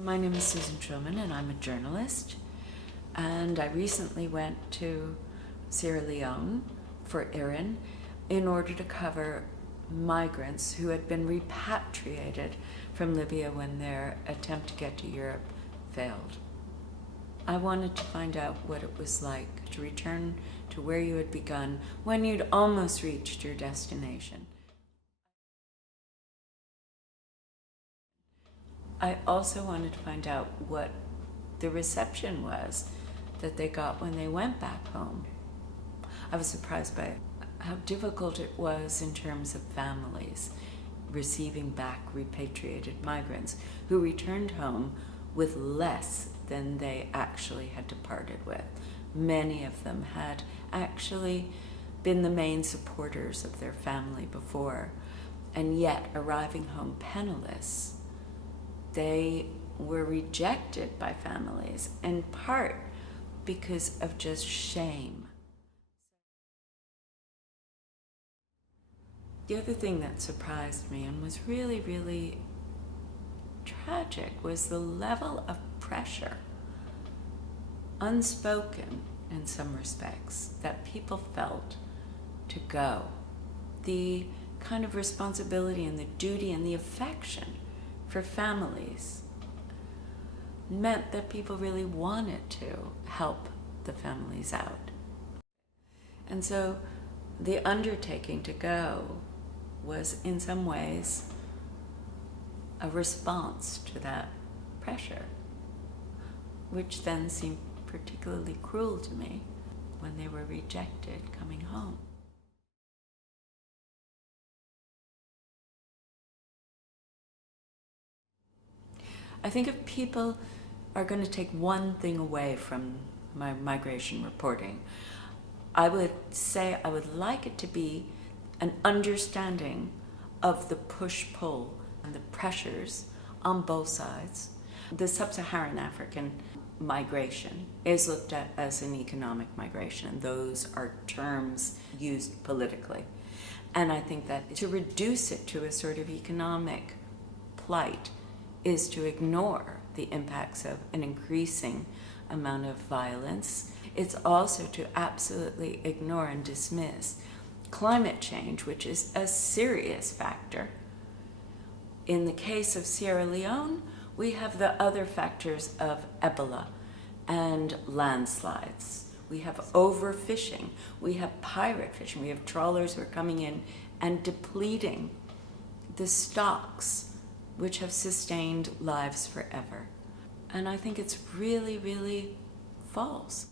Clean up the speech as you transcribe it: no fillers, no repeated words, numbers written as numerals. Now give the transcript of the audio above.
My name is Susan Schulman and I'm a journalist, and I recently went to Sierra Leone for IRIN in order to cover migrants who had been repatriated from Libya when their attempt to get to Europe failed. I wanted to find out what it was like to return to where you had begun when you'd almost reached your destination. I also wanted to find out what the reception was that they got when they went back home. I was surprised by how difficult it was in terms of families receiving back repatriated migrants who returned home with less than they actually had departed with. Many of them had actually been the main supporters of their family before, and yet arriving home penniless, they were rejected by families, in part because of just shame. The other thing that surprised me and was really, really tragic was the level of pressure, unspoken in some respects, that people felt to go. The kind of responsibility and the duty and the affection for families meant that people really wanted to help the families out. And so the undertaking to go was in some ways a response to that pressure, which then seemed particularly cruel to me when they were rejected coming home. I think if people are going to take one thing away from my migration reporting, I would say I would like it to be an understanding of the push-pull and the pressures on both sides. The sub-Saharan African migration is looked at as an economic migration. Those are terms used politically. And I think that to reduce it to a sort of economic plight is to ignore the impacts of an increasing amount of violence. It's also to absolutely ignore and dismiss climate change, which is a serious factor. In the case of Sierra Leone, we have the other factors of Ebola and landslides. We have overfishing, we have pirate fishing, we have trawlers who are coming in and depleting the stocks which have sustained lives forever. And I think it's really, really false.